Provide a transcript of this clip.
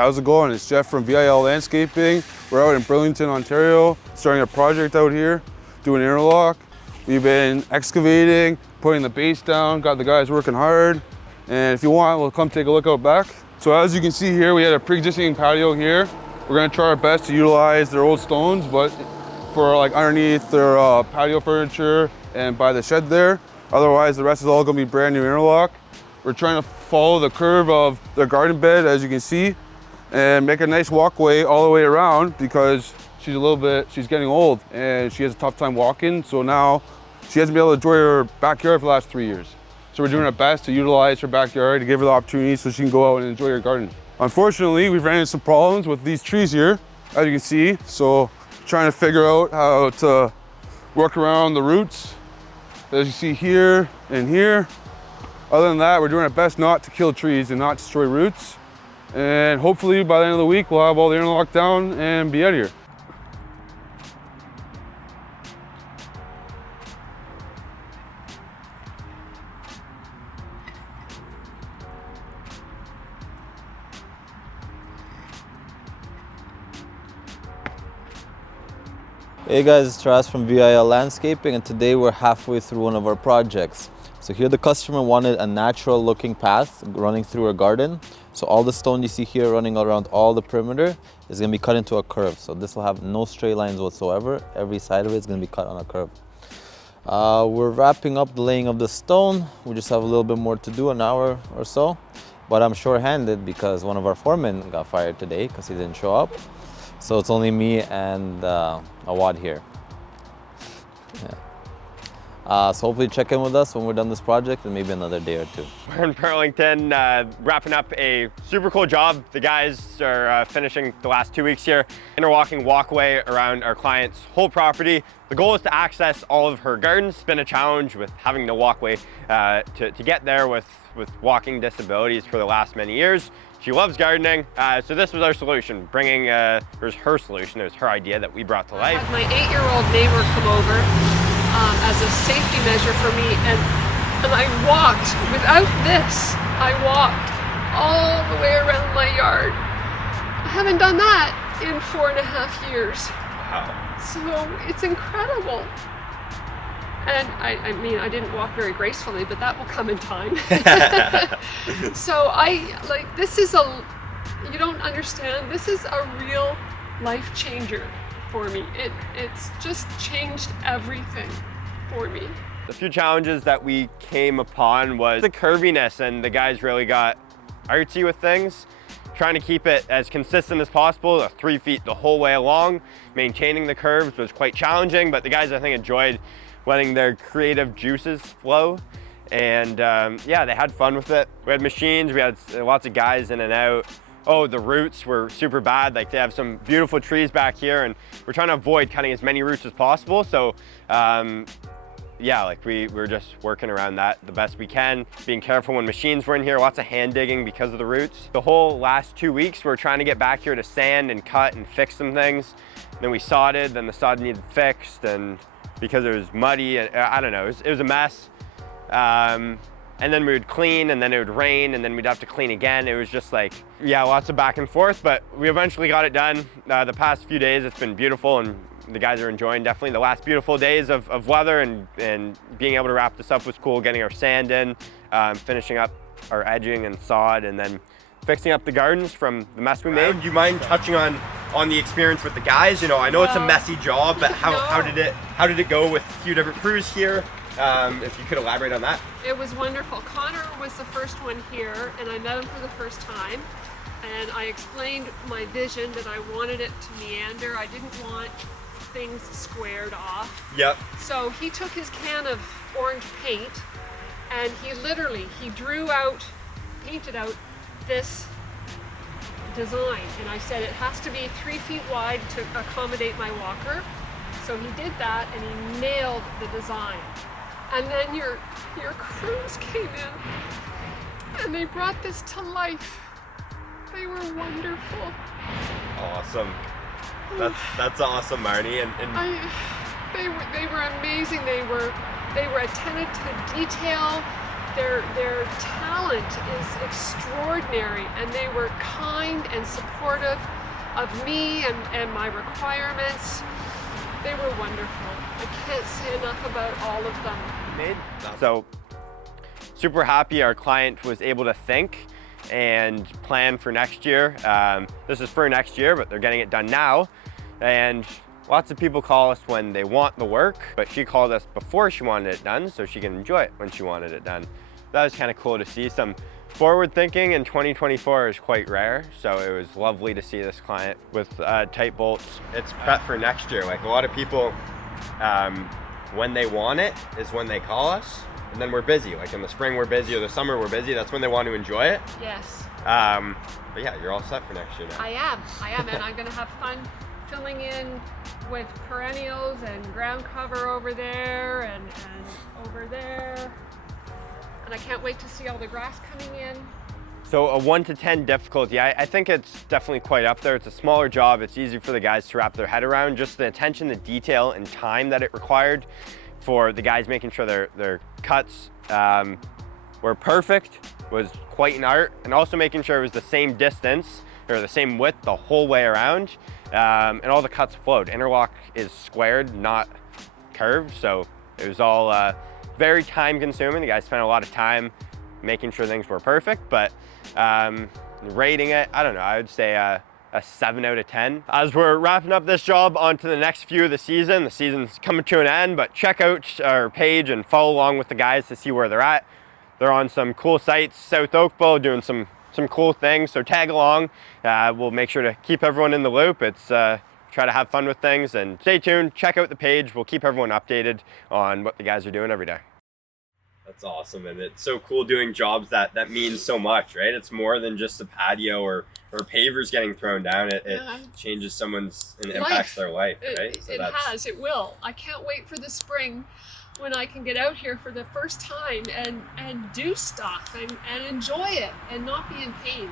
how's it going? It's Jeff from V.I.L Landscaping. We're out in Burlington, Ontario, starting a project out here, doing interlock. We've been excavating, putting the base down, got the guys working hard. And if you want, we'll come take a look out back. So as you can see here, we had a pre-existing patio here. We're gonna try our best to utilize their old stones, but for like underneath their patio furniture and by the shed there. Otherwise, the rest is all gonna be brand new interlock. We're trying to follow the curve of their garden bed, as you can see, and make a nice walkway all the way around because she's getting old and she has a tough time walking. So now she hasn't been able to enjoy her backyard for the last 3 years. So we're doing our best to utilize her backyard to give her the opportunity so she can go out and enjoy her garden. Unfortunately, we've ran into some problems with these trees here, as you can see. So trying to figure out how to work around the roots, as you see here and here. Other than that, we're doing our best not to kill trees and not destroy roots. And hopefully by the end of the week, we'll have all the interlock down and be out of here. Hey guys, it's Taras from V.I.L Landscaping, and today we're halfway through one of our projects. So here the customer wanted a natural looking path running through her garden. So all the stone you see here running around all the perimeter is going to be cut into a curve. So this will have no straight lines whatsoever. Every side of it is going to be cut on a curve. We're wrapping up the laying of the stone. We just have a little bit more to do, an hour or so. But I'm short-handed because one of our foremen got fired today because he didn't show up. So it's only me and Awad here. Yeah. So hopefully check in with us when we're done this project and maybe another day or two. We're in Burlington, wrapping up a super cool job. The guys are finishing the last 2 weeks here, interlocking walkway around our client's whole property. The goal is to access all of her gardens. It's been a challenge with having no walkway to get there with walking disabilities for the last many years. She loves gardening, so this was our solution, bringing her solution. It was her idea that we brought to life. I had my 8-year-old neighbor come over as a safety measure for me, and I walked, without this, I walked all the way around my yard. I haven't done that in 4.5 years. Wow. So it's incredible. And I mean, I didn't walk very gracefully, but that will come in time. So this is you don't understand, this is a real life changer for me. It's just changed everything for me. The few challenges that we came upon was the curviness, and the guys really got artsy with things. Trying to keep it as consistent as possible, 3 feet the whole way along. Maintaining the curves was quite challenging, but the guys, I think, enjoyed letting their creative juices flow. And yeah, they had fun with it. We had machines, we had lots of guys in and out. Oh, the roots were super bad. Like, they have some beautiful trees back here, and we're trying to avoid cutting as many roots as possible. So yeah, like we're just working around that the best we can, being careful when machines were in here, lots of hand digging because of the roots. The whole last 2 weeks, we're trying to get back here to sand and cut and fix some things. Then we sodded, then the sod needed fixed, and because it was muddy, and I don't know, it was a mess. And then we would clean, and then it would rain, and then we'd have to clean again. It was just like, yeah, lots of back and forth, but we eventually got it done. The past few days, it's been beautiful, and the guys are enjoying definitely the last beautiful days of weather, and being able to wrap this up was cool, getting our sand in, finishing up our edging and sod, and then fixing up the gardens from the mess we made. Do you mind touching on the experience with the guys? You know, I know it's a messy job, but how did it go with a few different crews here? If you could elaborate on that. It was wonderful. Connor was the first one here, and I met him for the first time. And I explained my vision that I wanted it to meander. I didn't want things squared off. Yep. So he took his can of orange paint, and he painted out this design. And I said it has to be 3 feet wide to accommodate my walker. So he did that, and he nailed the design. And then your crews came in, and they brought this to life. They were wonderful. Awesome. That's awesome, Marnie. They were amazing. They were attentive to detail. their talent is extraordinary, and they were kind and supportive of me and my requirements. They were wonderful. I can't say enough about all of them. So super happy our client was able to think and plan for next year. This is for next year, but they're getting it done now. And lots of people call us when they want the work, but she called us before she wanted it done so she can enjoy it when she wanted it done. That was kind of cool to see. Some forward thinking in 2024 is quite rare, so it was lovely to see this client with tight bolts. It's prep for next year. Like a lot of people, when they want it is when they call us, and then we're busy. Like in the spring we're busy, or the summer we're busy. That's when they want to enjoy it. Yes. But yeah, you're all set for next year now. I am, and I'm gonna have fun filling in with perennials and ground cover over there and over there. And I can't wait to see all the grass coming in. So a 1 to 10 difficulty, I think it's definitely quite up there. It's a smaller job. It's easy for the guys to wrap their head around. Just the attention, the detail, and time that it required for the guys making sure their cuts were perfect was quite an art. And also making sure it was the same distance or the same width the whole way around. And all the cuts flowed. Interlock is squared, not curved. So it was all very time consuming. The guys spent a lot of time making sure things were perfect, but rating it, I don't know, I would say a 7 out of 10. As we're wrapping up this job, on to the next few of the season. The season's coming to an end, but check out our page and follow along with the guys to see where they're at. They're on some cool sites, South Oakville, doing some cool things, so tag along. We'll make sure to keep everyone in the loop. It's try to have fun with things, and stay tuned, check out the page. We'll keep everyone updated on what the guys are doing every day. That's awesome, and it's so cool doing jobs that mean so much, right? It's more than just a patio or pavers getting thrown down. It changes someone's and impacts their life, right? It will. I can't wait for the spring when I can get out here for the first time and do stuff and enjoy it and not be in pain.